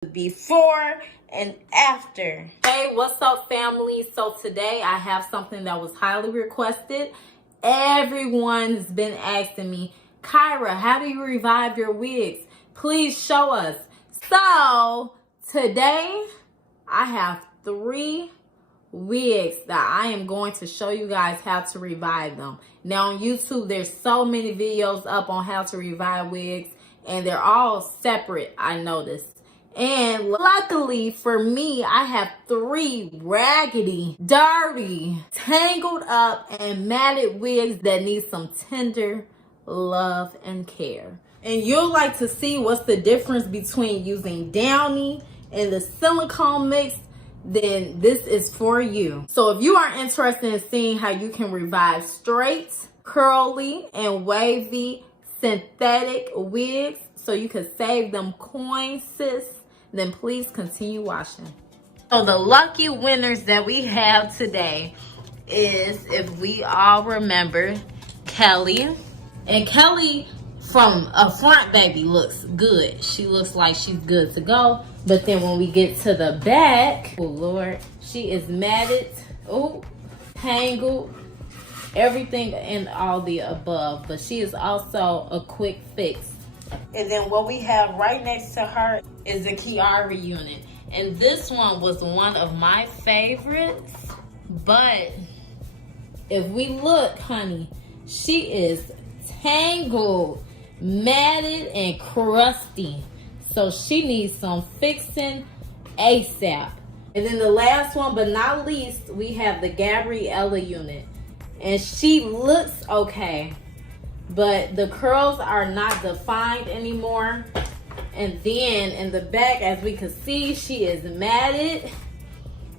before and after. Hey, what's up, family? So today I have something that was highly requested. Everyone's been asking me, Kyra, how do you revive your wigs? Please show us. So today I have 3 wigs that I am going to show you guys how to revive them. Now on YouTube, there's so many videos up on how to revive wigs, and they're all separate, I noticed. And luckily for me, I have 3 raggedy, dirty, tangled up, and matted wigs that need some tender love and care. And you'll like to see what's the difference between using downy and the silicone mix, then this is for you. So if you are interested in seeing how you can revive straight, curly, and wavy synthetic wigs so you can save them coins, sis, then please continue watching. So the lucky winners that we have today is, if we all remember, Kelly. And Kelly from a front, baby, looks good. She looks like she's good to go. But then when we get to the back, oh Lord, she is matted, oh, tangled, everything and all the above. But she is also a quick fix. And then what we have right next to her is the Kiara unit. And this one was one of my favorites. But if we look, honey, she is tangled, matted, and crusty. So she needs some fixing ASAP. And then the last one, but not least, we have the Gabriella unit. And she looks okay, but the curls are not defined anymore. And then in the back, as we can see, she is matted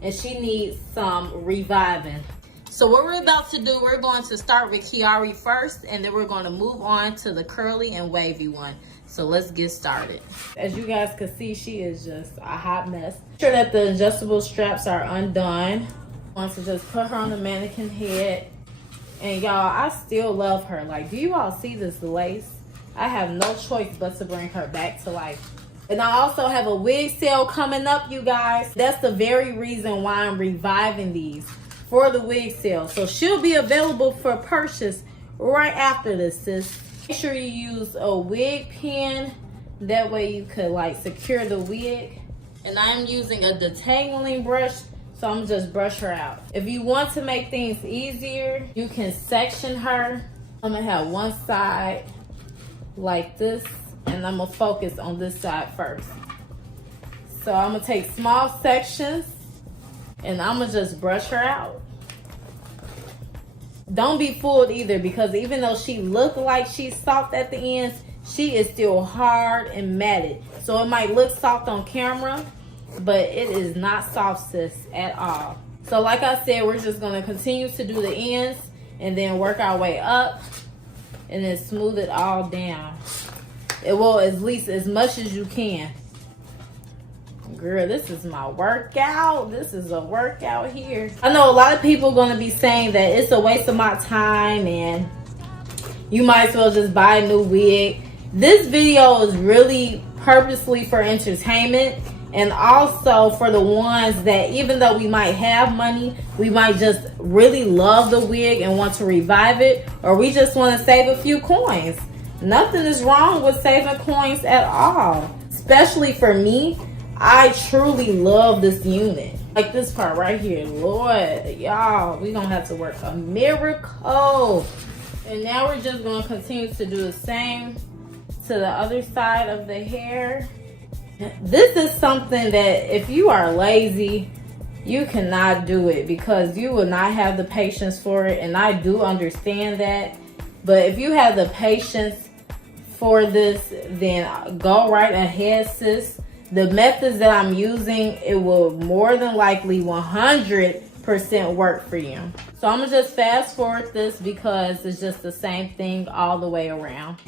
and she needs some reviving. So what we're about to do, we're going to start with Kiara first, and then we're going to move on to the curly and wavy one. So let's get started. As you guys can see, she is just a hot mess. Make sure that the adjustable straps are undone. I want to just put her on the mannequin head. And y'all, I still love her. Like, do you all see this lace? I have no choice but to bring her back to life. And I also have a wig sale coming up, you guys. That's the very reason why I'm reviving these, for the wig sale. So she'll be available for purchase right after this, sis. Make sure you use a wig pin. That way you could like secure the wig. And I'm using a detangling brush, so I'm just brush her out. If you want to make things easier, you can section her. I'm gonna have one side like this, and I'm gonna focus on this side first. So I'm gonna take small sections and I'm gonna just brush her out. Don't be fooled either, because even though she looked like she's soft at the ends, she is still hard and matted. So it might look soft on camera, but it is not soft, sis, at all. So like I said, we're just gonna continue to do the ends and then work our way up and then smooth it all down. It will, at least as much as you can. Girl, this is my workout. This is a workout here. I know a lot of people are going to be saying that it's a waste of my time and you might as well just buy a new wig. This video is really purposely for entertainment, and also for the ones that, even though we might have money, we might just really love the wig and want to revive it, or we just want to save a few coins. Nothing is wrong with saving coins at all. Especially for me, I truly love this unit. Like this part right here, Lord, y'all, we gonna have to work a miracle. And now we're just gonna continue to do the same to the other side of the hair. This is something that if you are lazy, you cannot do it, because you will not have the patience for it. And I do understand that. But if you have the patience for this, then go right ahead, sis. The methods that I'm using, it will more than likely 100% work for you. So I'm gonna just fast forward this because it's just the same thing all the way around.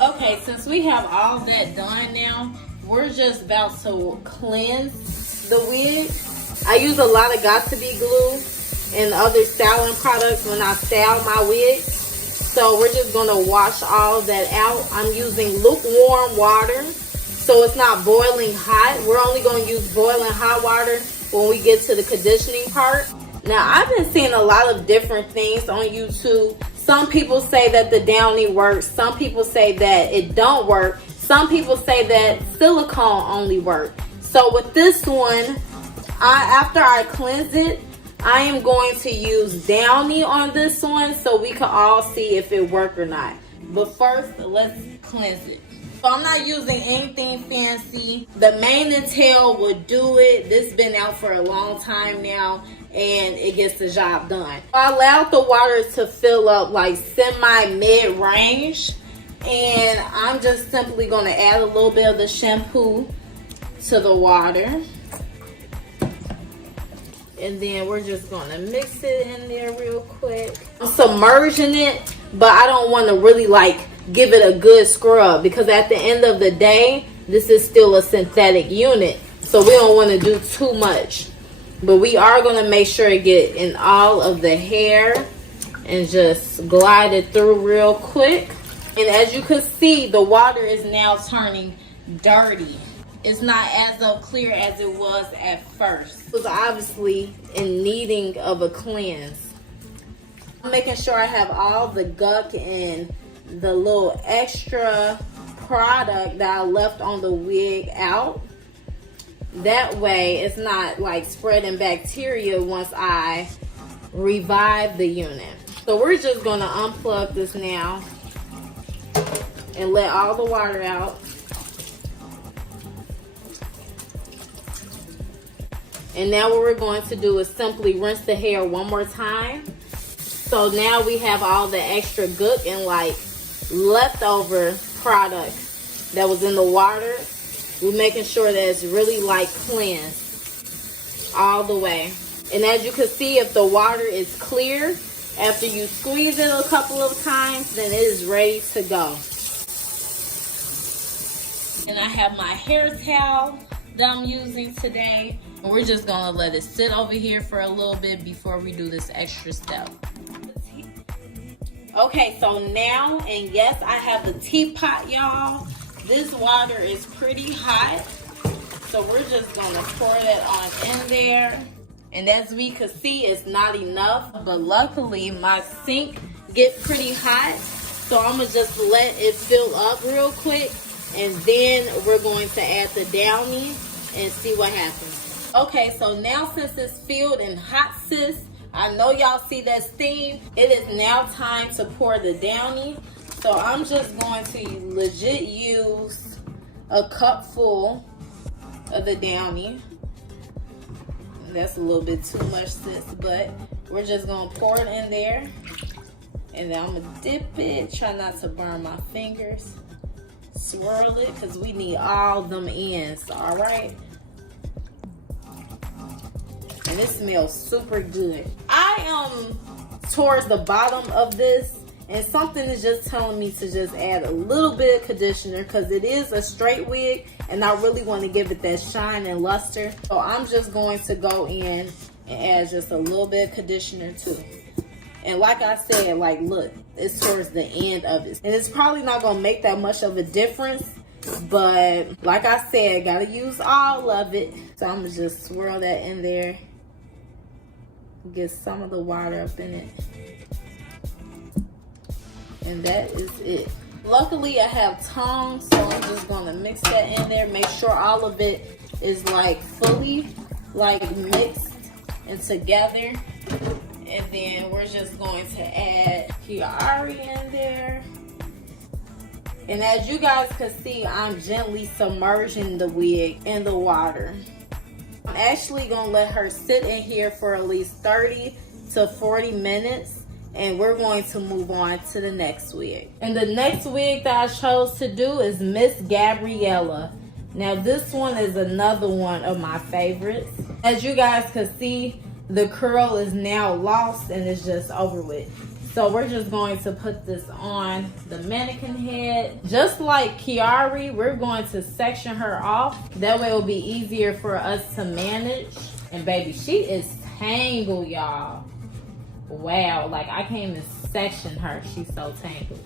Okay, since we have all that done now, we're just about to cleanse the wig. I use a lot of Got2b glue and other styling products when I style my wigs. So we're just gonna wash all of that out. I'm using lukewarm water, so it's not boiling hot. We're only gonna use boiling hot water when we get to the conditioning part. Now, I've been seeing a lot of different things on YouTube. Some people say that the downy works. Some people say that it don't work. Some people say that silicone only works. So with this one, after I cleanse it, I am going to use downy on this one so we can all see if it works or not. But first, let's cleanse it. So I'm not using anything fancy. The mane and tail will do it. This has been out for a long time now, and it gets the job done. I allowed the water to fill up like semi-mid-range, and I'm just simply going to add a little bit of the shampoo to the water. And then we're just going to mix it in there real quick. I'm submerging it, but I don't want to really like give it a good scrub, because at the end of the day, this is still a synthetic unit. So we don't want to do too much. But we are going to make sure it get in all of the hair and just glide it through real quick. And as you can see, the water is now turning dirty. It's not as clear as it was at first. It was obviously in needing of a cleanse. I'm making sure I have all the gunk and the little extra product that I left on the wig out. That way it's not like spreading bacteria once I revive the unit. So we're just gonna unplug this now and let all the water out. And now what we're going to do is simply rinse the hair one more time. So now we have all the extra gook and like leftover product that was in the water. We're making sure that it's really like cleansed all the way. And as you can see, if the water is clear, after you squeeze it a couple of times, then it is ready to go. And I have my hair towel that I'm using today. We're just gonna let it sit over here for a little bit before we do this extra step. Okay, so now, and yes, I have the teapot, y'all. This water is pretty hot, so we're just gonna pour that on in there. And as we can see, it's not enough, but luckily my sink gets pretty hot, so I'm gonna just let it fill up real quick, and then we're going to add the downy and see what happens. Okay, so now since it's filled and hot, sis, I know y'all see that steam. It is now time to pour the downy. So I'm just going to legit use a cup full of the downy. That's a little bit too much, sis, but we're just gonna pour it in there. And then I'm gonna dip it, try not to burn my fingers. Swirl it, because we need all them ends, all right? And it smells super good. I am towards the bottom of this, and something is just telling me to just add a little bit of conditioner, because it is a straight wig and I really want to give it that shine and luster. So I'm just going to go in and add just a little bit of conditioner too. And like I said, like, look, it's towards the end of it, and it's probably not gonna make that much of a difference, but like I said, gotta use all of it. So I'm gonna just swirl that in there, get some of the water up in it, and that is it. Luckily I have tongs, so I'm just gonna mix that in there, make sure all of it is like fully like mixed and together. And then we're just going to add Chiari in there. And as you guys can see, I'm gently submerging the wig in the water. I'm actually gonna let her sit in here for at least 30 to 40 minutes. And we're going to move on to the next wig. And the next wig that I chose to do is Miss Gabriella. Now this one is another one of my favorites. As you guys can see, the curl is now lost and it's just over with. So we're just going to put this on the mannequin head. Just like Kiari, we're going to section her off. That way it will be easier for us to manage. And baby, she is tangled, y'all. Wow, like I can't even section her. She's so tangled.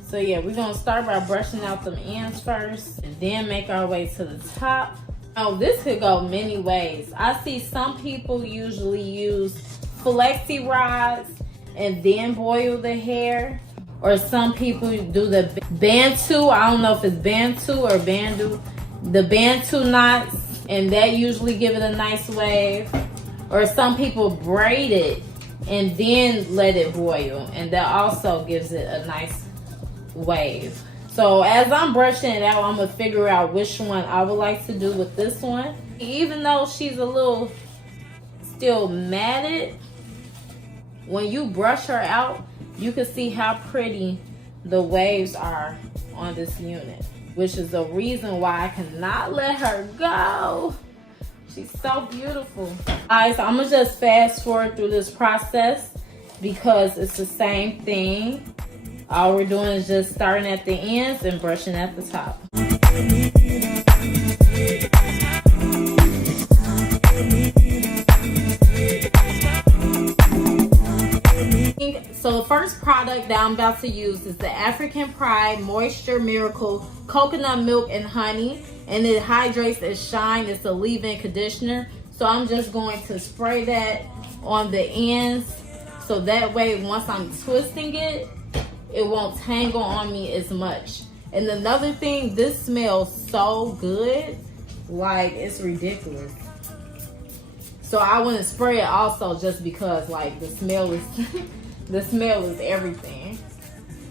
So yeah, we're gonna start by brushing out them ends first and then make our way to the top. Oh, this could go many ways. I see some people usually use flexi rods and then boil the hair. Or some people do the bantu. I don't know if it's bantu or bandu. The bantu knots, and that usually give it a nice wave. Or some people braid it and then let it boil, and that also gives it a nice wave. So as I'm brushing it out, I'm gonna figure out which one I would like to do with this one. Even though she's a little still matted, when you brush her out, you can see how pretty the waves are on this unit, which is the reason why I cannot let her go. She's so beautiful. Alright, so I'm gonna just fast forward through this process because it's the same thing. All we're doing is just starting at the ends and brushing at the top. So the first product that I'm about to use is the African Pride Moisture Miracle Coconut Milk and Honey. And it hydrates and shines. It's a leave-in conditioner. So I'm just going to spray that on the ends. So that way, once I'm twisting it, it won't tangle on me as much. And another thing, this smells so good. Like, it's ridiculous. So I want to spray it also just because, like, the smell is the smell is everything.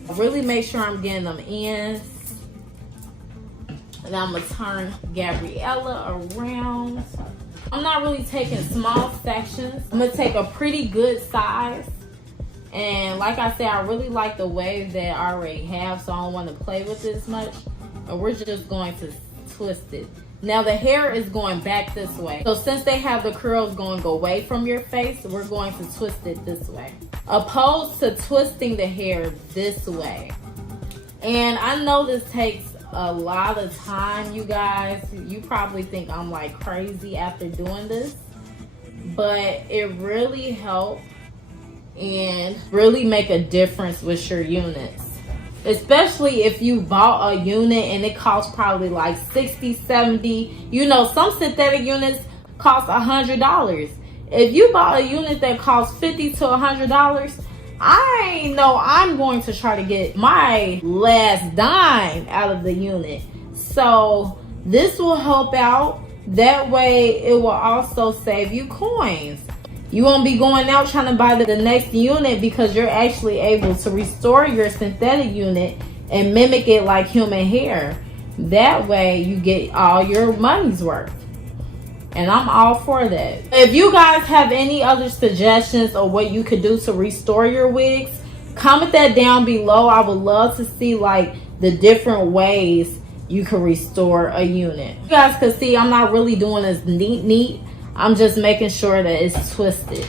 Really make sure I'm getting them ends. And I'm gonna turn Gabriella around. I'm not really taking small sections. I'm gonna take a pretty good size. And like I said, I really like the wave that I already have, so I don't want to play with it as much. And we're just going to twist it. Now the hair is going back this way. So since they have the curls going away from your face, we're going to twist it this way. Opposed to twisting the hair this way. And I know this takes a lot of time, you guys. You probably think I'm like crazy after doing this, but it really helps and really make a difference with your units, especially if you bought a unit and it costs probably like 60, 70. You know, some synthetic units cost $100. If you bought a unit that costs $50 to $100, I know I'm going to try to get my last dime out of the unit. So this will help out. That way it will also save you coins. You won't be going out trying to buy the next unit because you're actually able to restore your synthetic unit and mimic it like human hair. That way you get all your money's worth. And I'm all for that. If you guys have any other suggestions or what you could do to restore your wigs, comment that down below. I would love to see like the different ways you can restore a unit. You guys can see I'm not really doing this neat. I'm just making sure that it's twisted.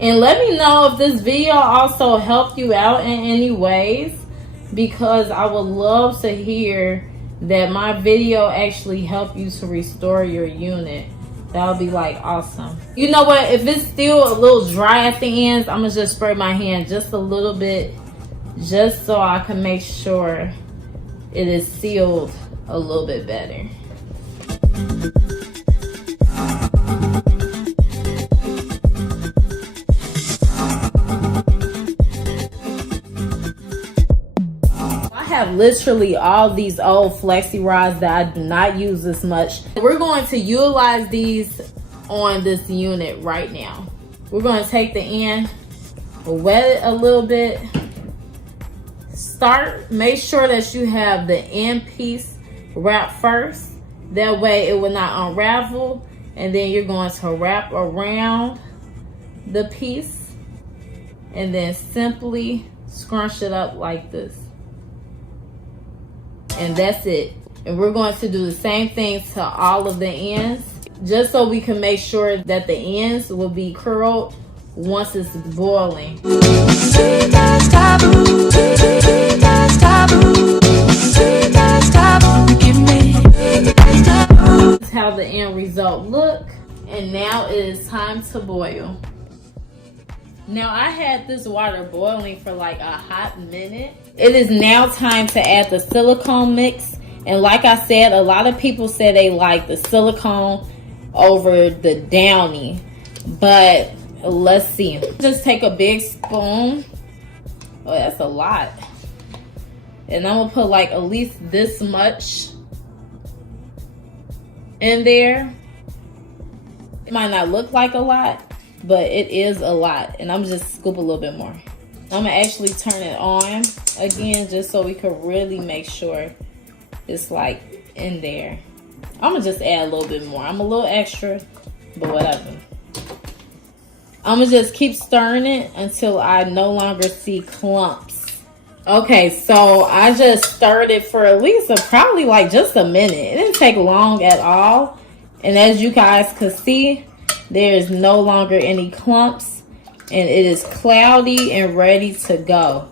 And let me know if this video also helped you out in any ways, because I would love to hear that my video actually helped you to restore your unit. That would be like awesome. You know what? If it's still a little dry at the ends, I'm gonna just spray my hand just a little bit, just so I can make sure it is sealed a little bit better. I have literally all these old flexi rods that I do not use as much. We're going to utilize these on this unit right now. We're going to take the end, wet it a little bit. Make sure that you have the end piece wrapped first. That way it will not unravel. And then you're going to wrap around the piece and then simply scrunch it up like this. And that's it. And we're going to do the same thing to all of the ends, just so we can make sure that the ends will be curled once it's boiling. This is how the end result look. And now it is time to boil. Now I had this water boiling for like a hot minute. It is now time to add the silicone mix. And like I said, a lot of people say they like the silicone over the downy. But let's see. Just take a big spoon. Oh, that's a lot. And I'm gonna put like at least this much in there. It might not look like a lot, but it is a lot. And I'm just scoop a little bit more. I'm gonna actually turn it on again just so we can really make sure it's like in there. I'm gonna just add a little bit more. I'm a little extra, but whatever. I'm gonna just keep stirring it until I no longer see clumps. Okay, so I just stirred it for at least probably like just a minute. It didn't take long at all. And as you guys can see, there is no longer any clumps. And it is cloudy and ready to go.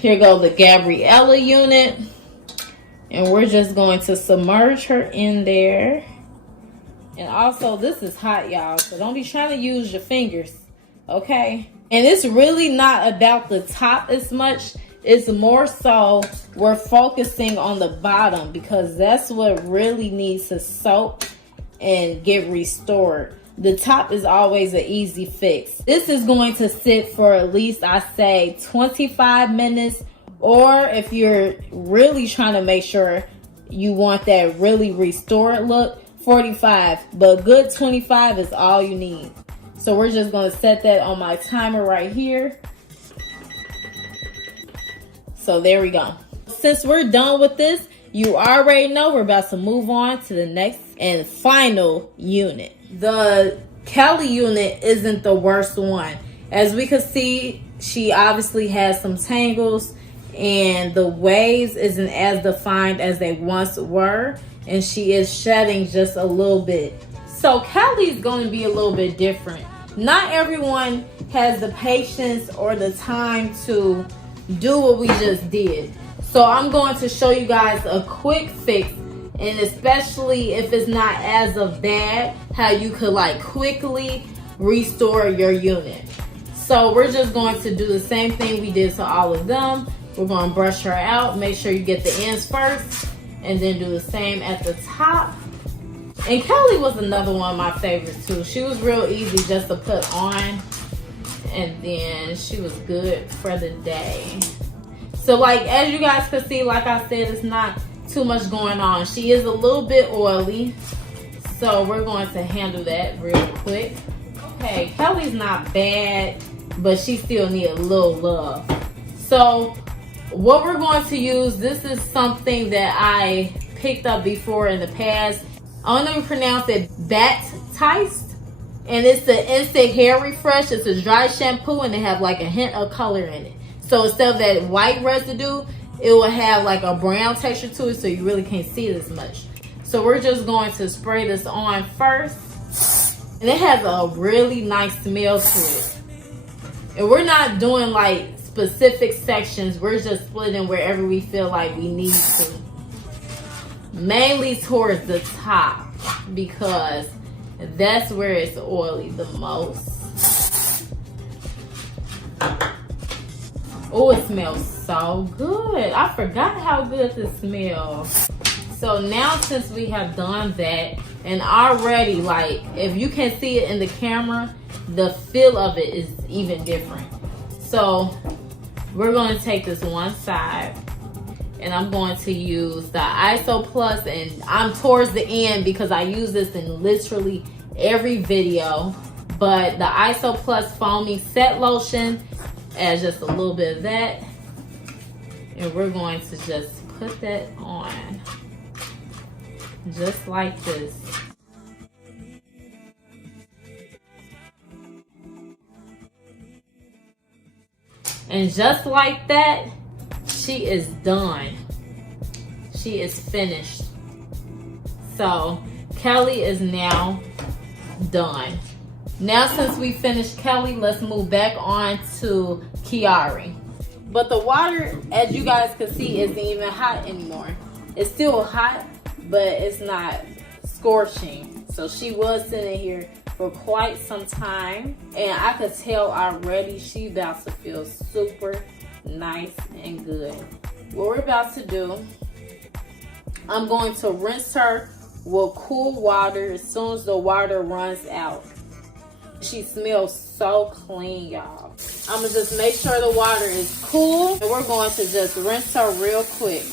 Here goes the Gabriella unit. And we're just going to submerge her in there. And also, this is hot, y'all. So don't be trying to use your fingers, okay? And it's really not about the top as much. It's more so we're focusing on the bottom because that's what really needs to soak and get restored. The top is always an easy fix. This is going to sit for at least, I say, 25 minutes. Or if you're really trying to make sure you want that really restored look, 45. But good 25 is all you need. So we're just going to set that on my timer right here. So there we go. Since we're done with this, you already know we're about to move on to the next and final unit. The Kelly unit isn't the worst one. As we can see, she obviously has some tangles and the waves isn't as defined as they once were. And she is shedding just a little bit. So Kelly's going to be a little bit different. Not everyone has the patience or the time to do what we just did. So I'm going to show you guys a quick fix, and especially if it's not as of bad, how you could like quickly restore your unit. So we're just going to do the same thing we did to all of them. We're going to brush her out. Make sure you get the ends first, and then do the same at the top. And Kelly was another one of my favorites too. She was real easy just to put on, and then she was good for the day. So like as you guys can see, like I said, it's not too much going on. She is a little bit oily, so we're going to handle that real quick. Okay, Kelly's not bad, but she still needs a little love. So what we're going to use, this is something that I picked up before in the past. I don't know how you pronounce it, Baptiste. And it's the Insect Hair Refresh. It's a dry shampoo and they have like a hint of color in it. So instead of that white residue, it will have like a brown texture to it, so you really can't see it as much. So we're just going to spray this on first. And it has a really nice smell to it. And we're not doing like specific sections. We're just splitting wherever we feel like we need to. Mainly towards the top, because that's where it's oily the most. Oh, it smells so good. I forgot how good this smells. So now since we have done that, and already like, if you can see it in the camera, the feel of it is even different. So we're going to take this one side, and I'm going to use the ISO Plus, and I'm towards the end because I use this in literally every video. But the ISO Plus Foaming Set Lotion, add just a little bit of that, and we're going to just put that on just like this. And just like that, she is done. She is finished. So Kelly is now done. Now since we finished Kelly, let's move back on to Kiari. But the water, as you guys can see, isn't even hot anymore. It's still hot, but it's not scorching. So she was sitting here for quite some time, and I could tell already she about to feel super nice and good. What we're about to do, I'm going to rinse her with cool water as soon as the water runs out. She smells so clean, y'all. I'm gonna just make sure the water is cool, and we're going to just rinse her real quick.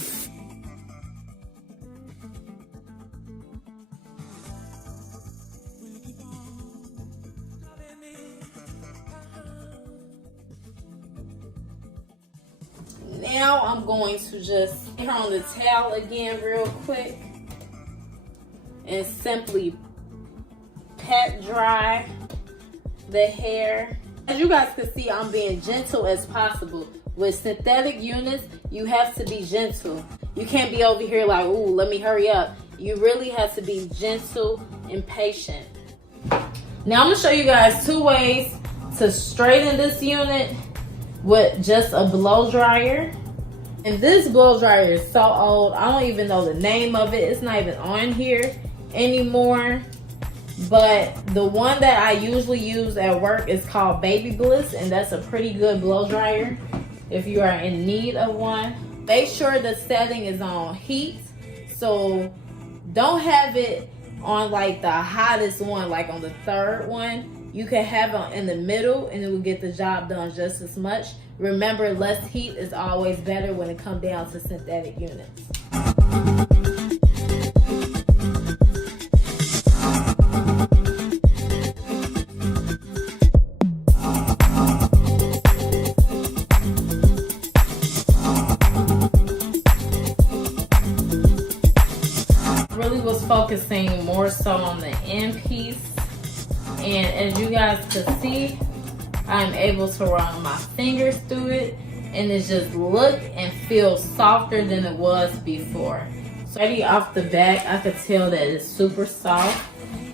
Now I'm going to just get her on the towel again real quick and simply pat dry the hair. As you guys can see, I'm being gentle as possible. With synthetic units, you have to be gentle. You can't be over here like, ooh, let me hurry up. You really have to be gentle and patient. Now I'm gonna show you guys 2 ways to straighten this unit with just a blow dryer. And this blow dryer is so old, I don't even know the name of it. It's not even on here anymore. But the one that I usually use at work is called Baby Bliss, and that's a pretty good blow dryer if you are in need of one. Make sure the setting is on heat, so don't have it on like the hottest one, like on the 3rd one. You can have it in the middle and it will get the job done just as much. Remember, less heat is always better when it comes down to synthetic units. Really was focusing more so on the end piece, and as you guys can see, I'm able to run my fingers through it, and it just look and feel softer than it was before. So already off the back, I could tell that it's super soft.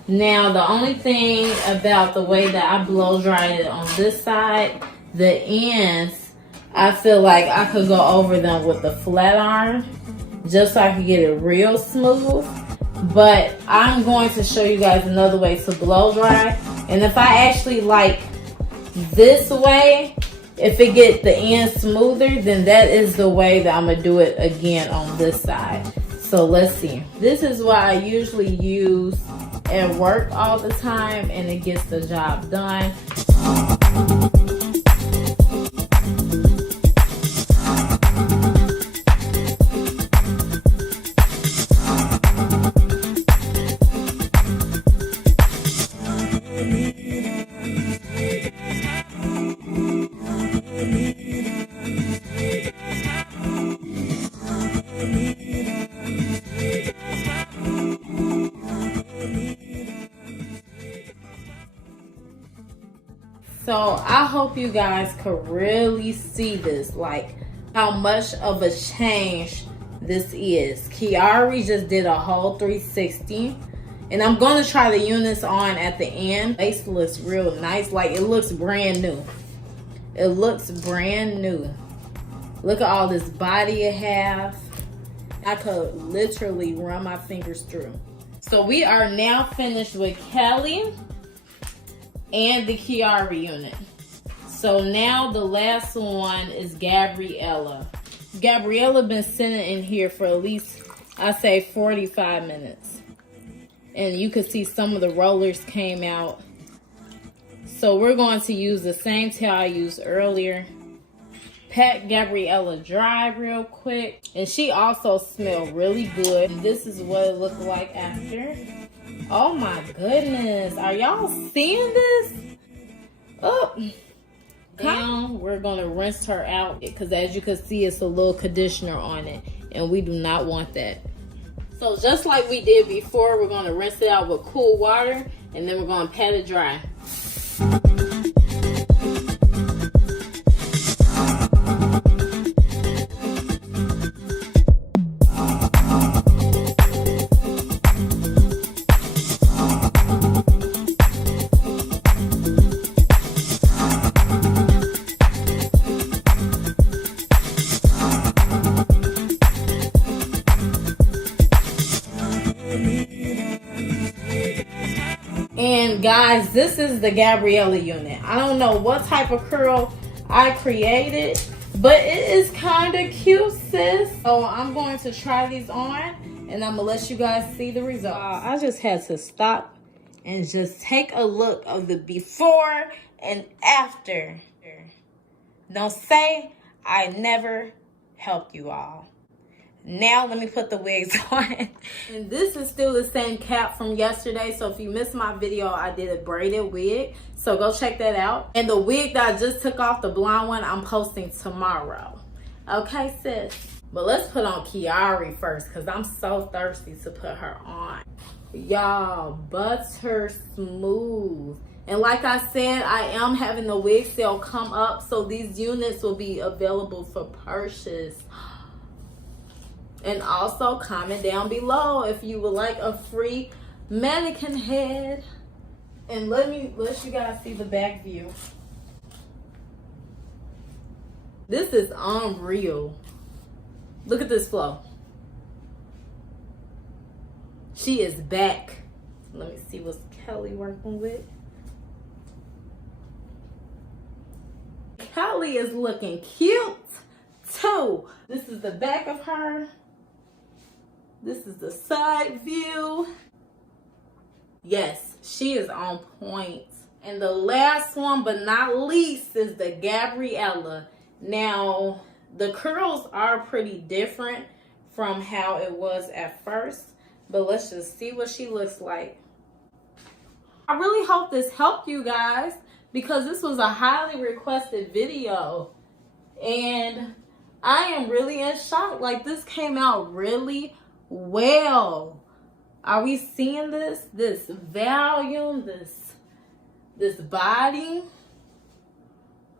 Now the only thing about the way that I blow dried it on this side, the ends, I feel like I could go over them with the flat iron just so I could get it real smooth. But I'm going to show you guys another way to blow dry. And if I actually like this way, if it get the end smoother, then that is the way that I'm gonna do it again on this side. So let's see. This is what I usually use at work all the time, and it gets the job done. So I hope you guys could really see this, like how much of a change this is. Kiari just did a whole 360, and I'm gonna try the units on at the end. Face looks real nice, like it looks brand new. It looks brand new. Look at all this body it has. I could literally run my fingers through. So we are now finished with Kelly and the Kiari unit. So now the last one is Gabriella. Gabriella been sitting in here for at least, I say 45 minutes. And you can see some of the rollers came out. So we're going to use the same towel I used earlier. Pat Gabriella dry real quick. And she also smelled really good. And this is what it looked like after. Oh my goodness. Are y'all seeing this? Oh. Now we're going to rinse her out, because as you can see, it's a little conditioner on it. And we do not want that. So just like we did before, we're going to rinse it out with cool water. And then we're going to pat it dry. And guys, this is the Gabriella unit. I don't know what type of curl I created, but it is kind of cute, sis. So I'm going to try these on, and I'm gonna let you guys see the results. I just had to stop and just take a look of the before and after. Don't say I never helped you all. Now let me put the wigs on. And this is still the same cap from yesterday. So if you missed my video, I did a braided wig. So go check that out. And the wig that I just took off, the blonde one, I'm posting tomorrow. Okay, sis? But let's put on Kiari first because I'm so thirsty to put her on. Y'all, butter smooth. And like I said, I am having the wig sale come up. So these units will be available for purchase. And also comment down below if you would like a free mannequin head. And let you guys see the back view. This is unreal. Look at this flow. She is back. Let me see what's Kelly working with. Kelly is looking cute too. This is the back of her. This is the side view. Yes, she is on point. And the last one, but not least, is the Gabriella. Now, the curls are pretty different from how it was at first. But let's just see what she looks like. I really hope this helped you guys because this was a highly requested video. And I am really in shock. Like, this came out really well. Are we seeing this? This volume, this body,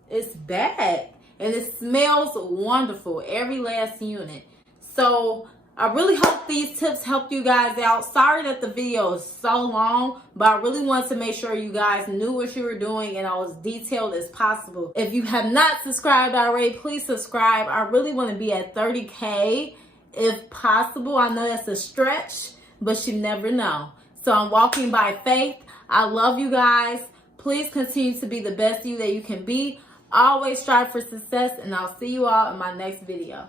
it's back. And it smells wonderful, every last unit. So I really hope these tips helped you guys out. Sorry that the video is so long, but I really wanted to make sure you guys knew what you were doing and I was detailed as possible. If you have not subscribed already, please subscribe. I really want to be at 30K if possible. I know that's a stretch, but you never know. So I'm walking by faith. I love you guys. Please continue to be the best you that you can be. Always strive for success, and I'll see you all in my next video.